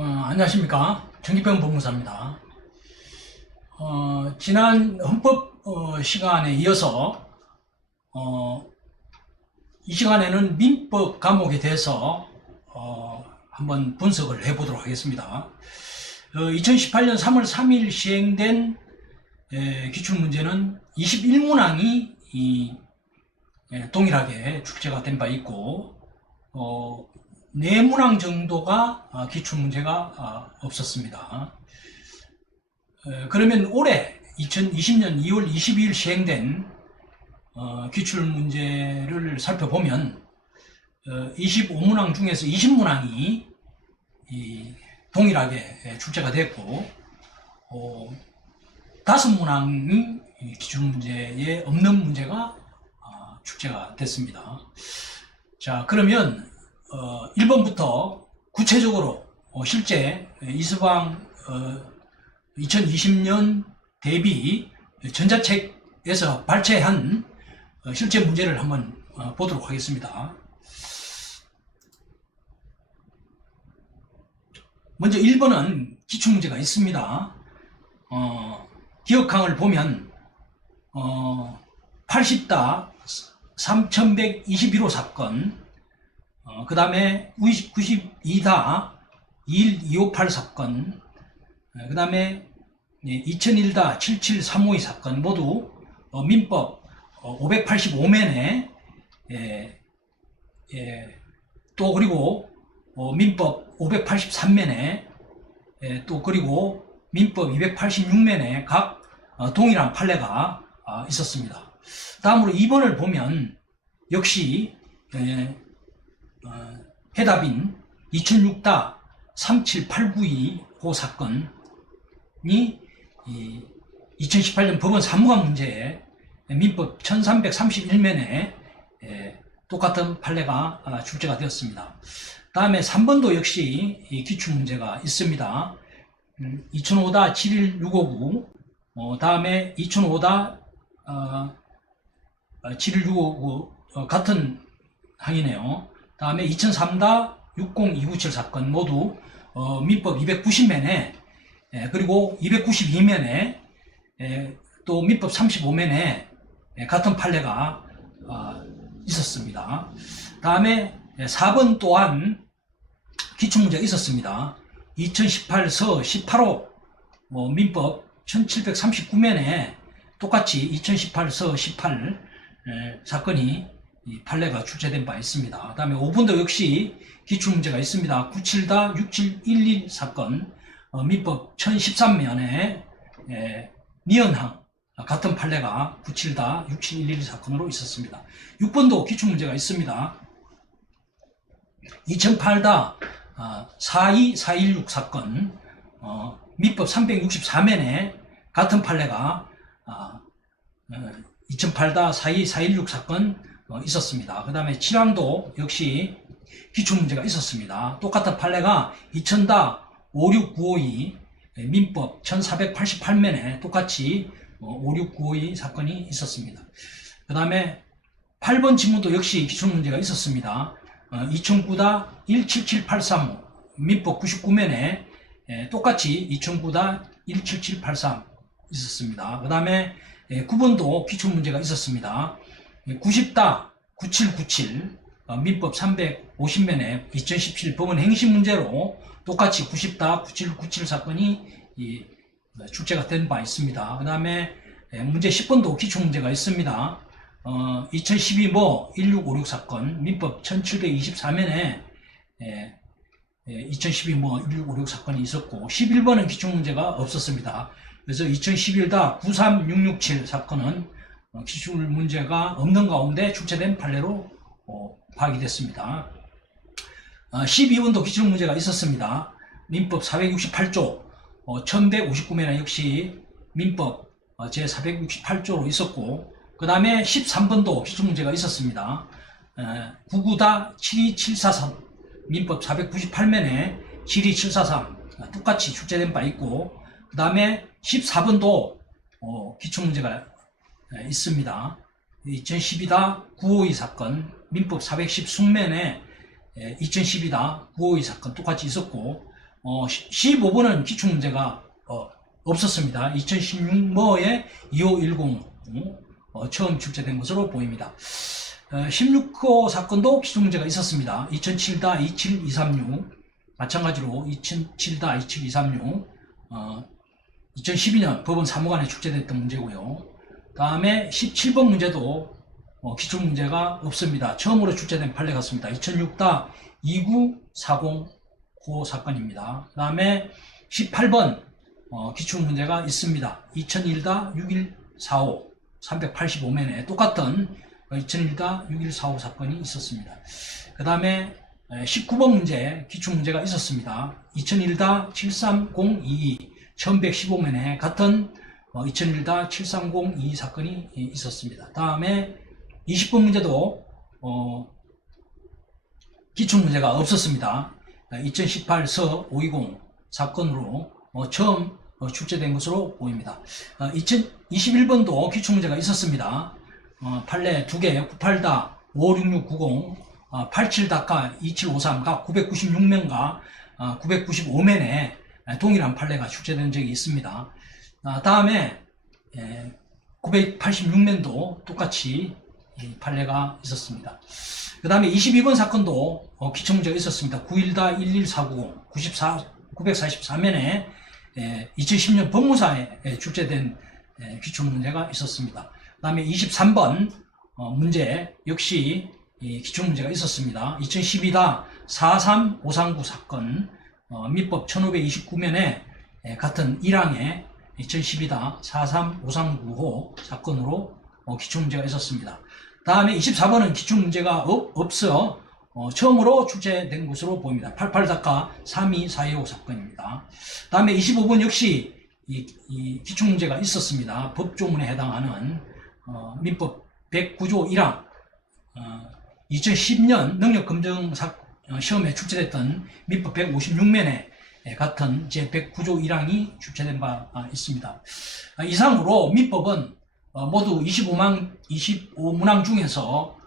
안녕하십니까. 정기병 법무사입니다. 지난 헌법 시간에 이어서 이 시간에는 민법 과목에 대해서 한번 분석을 해보도록 하겠습니다. 2018년 3월 3일 시행된 기출문제는 21문항이 동일하게 출제가 된 바 있고 4문항 정도가 기출문제가 없었습니다. 그러면 올해 2020년 2월 22일 시행된 기출문제를 살펴보면 25문항 중에서 20문항이 동일하게 출제가 됐고 5문항이 기출문제에 없는 문제가 출제가 됐습니다. 자, 그러면 1번부터 구체적으로 실제 이서방 2020년 대비 전자책에서 발췌한 실제 문제를 한번 보도록 하겠습니다. 먼저 1번은 기출문제가 있습니다. 기억항을 보면 80다 3121호 사건, 그 다음에 92다 21258 사건, 그 다음에 2001다 77352 사건 모두 민법 585면에 또 그리고 민법 583면에 또 그리고 민법 286면에 각 동일한 판례가 있었습니다. 다음으로 2번을 보면 역시 해답인 2006다 37892호 사건이 2018년 법원 사무관 문제에 민법 1331면에 똑같은 판례가 출제가 되었습니다. 다음에 3번도 역시 기출문제가 있습니다. 2005다 71659, 다음에 2005다 71659 같은 항이네요. 다음에 2003다 60297 사건 모두 민법 290면에 그리고 292면에 또 민법 35면에 같은 판례가 있었습니다. 다음에 4번 또한 기출문제가 있었습니다. 2018서 18호 민법 1739면에 똑같이 2018서 18 사건이 판례가 출제된 바 있습니다. 다음에 5번도 역시 기출문제가 있습니다. 97다 6711 사건 민법 1013면에 니은항 같은 판례가 97다 6711 사건으로 있었습니다. 6번도 기출문제가 있습니다. 2008다 42416 사건 민법 364면에 같은 판례가 2008다 42416 사건 있었습니다. 그 다음에 7항도 역시 기출문제가 있었습니다. 똑같은 판례가 2000다 56952 민법 1488면에 똑같이 56952 사건이 있었습니다. 그 다음에 8번 지문도 역시 기출문제가 있었습니다. 2009다 17783 민법 99면에 똑같이 2009다 17783 있었습니다. 그 다음에 9번도 기출문제가 있었습니다. 90다 9797 민법 350면에 2017 법원 행시문제로 똑같이 90다 9797 사건이 출제가 된 바 있습니다. 그 다음에 문제 10번도 기출문제가 있습니다. 2012 1656 사건 민법 1724면에 2012 1656 사건이 있었고 11번은 기출문제가 없었습니다. 그래서 2011다 93667 사건은 기출문제가 없는 가운데 출제된 판례로 파악이 됐습니다. 12번도 기출문제가 있었습니다. 민법 468조 1159면에 역시 민법 제468조로 있었고 그 다음에 13번도 기출문제가 있었습니다. 99다 72743 민법 498면에 72743 똑같이 출제된 바 있고 그 다음에 14번도 기출문제가 있습니다. 2012다 952 사건 민법 410 숙면에 2012다 952 사건 똑같이 있었고 15번은 기출문제가 없었습니다. 2016년에 2510 처음 출제된 것으로 보입니다. 16호 사건도 기출문제가 있었습니다. 2007-27236 마찬가지로 2007-27236 2012년 법원 사무관에 출제됐던 문제고요. 다음에 17번 문제도 기출문제가 없습니다. 처음으로 출제된 판례 같습니다. 2006-2940 그 사건입니다. 그 다음에 18번 기출문제가 있습니다. 2001-6145 385면에 똑같은 2001-6145 사건이 있었습니다. 그 다음에 19번 문제 기출문제가 있었습니다. 2001-73022 1115면에 같은 2001-73022 사건이 있었습니다. 다음에 20번 문제도 기출문제가 없었습니다. 2018서 520 사건으로 처음 출제된 것으로 보입니다. 2021번도 기출문제가 있었습니다. 판례 2개 98-56690 87-2753 각 996면과 995면에 동일한 판례가 출제된 적이 있습니다. 다음에 986면도 똑같이 판례가 있었습니다. 그 다음에 22번 사건도 기출문제가 있었습니다. 91-11490 944면에 2010년 법무사에 출제된 기출문제가 있었습니다. 그 다음에 23번 문제 역시 기출문제가 있었습니다. 2012-43539 사건 민법 1529면에 같은 1항에 2012-43539호 사건으로 기출문제가 있었습니다. 다음에 24번은 기출문제가 없어 처음으로 출제된 것으로 보입니다. 88-3242호 사건입니다. 다음에 25번 역시 이 기출문제가 있었습니다. 법조문에 해당하는 민법 109조 1항 2010년 능력검정 시험에 출제됐던 민법 156면에 같은 제109조 1항이 출제된 바 있습니다. 이상으로 민법은 모두 25문항 중에서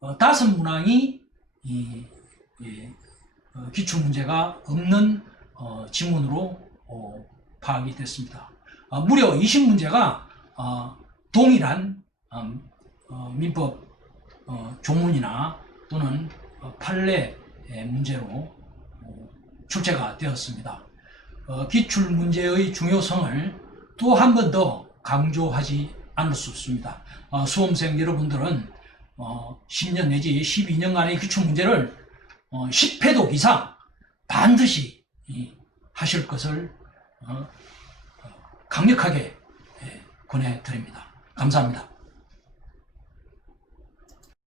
5문항이 기출문제가 없는 지문으로 파악이 됐습니다. 무려 20문제가 동일한 민법 조문이나 또는 판례 문제로 출제가 되었습니다. 기출문제의 중요성을 또 한 번 더 강조하지 않을 수 없습니다. 수험생 여러분들은 10년 내지 12년간의 기출문제를 10회독 이상 반드시 하실 것을 강력하게 권해드립니다. 감사합니다.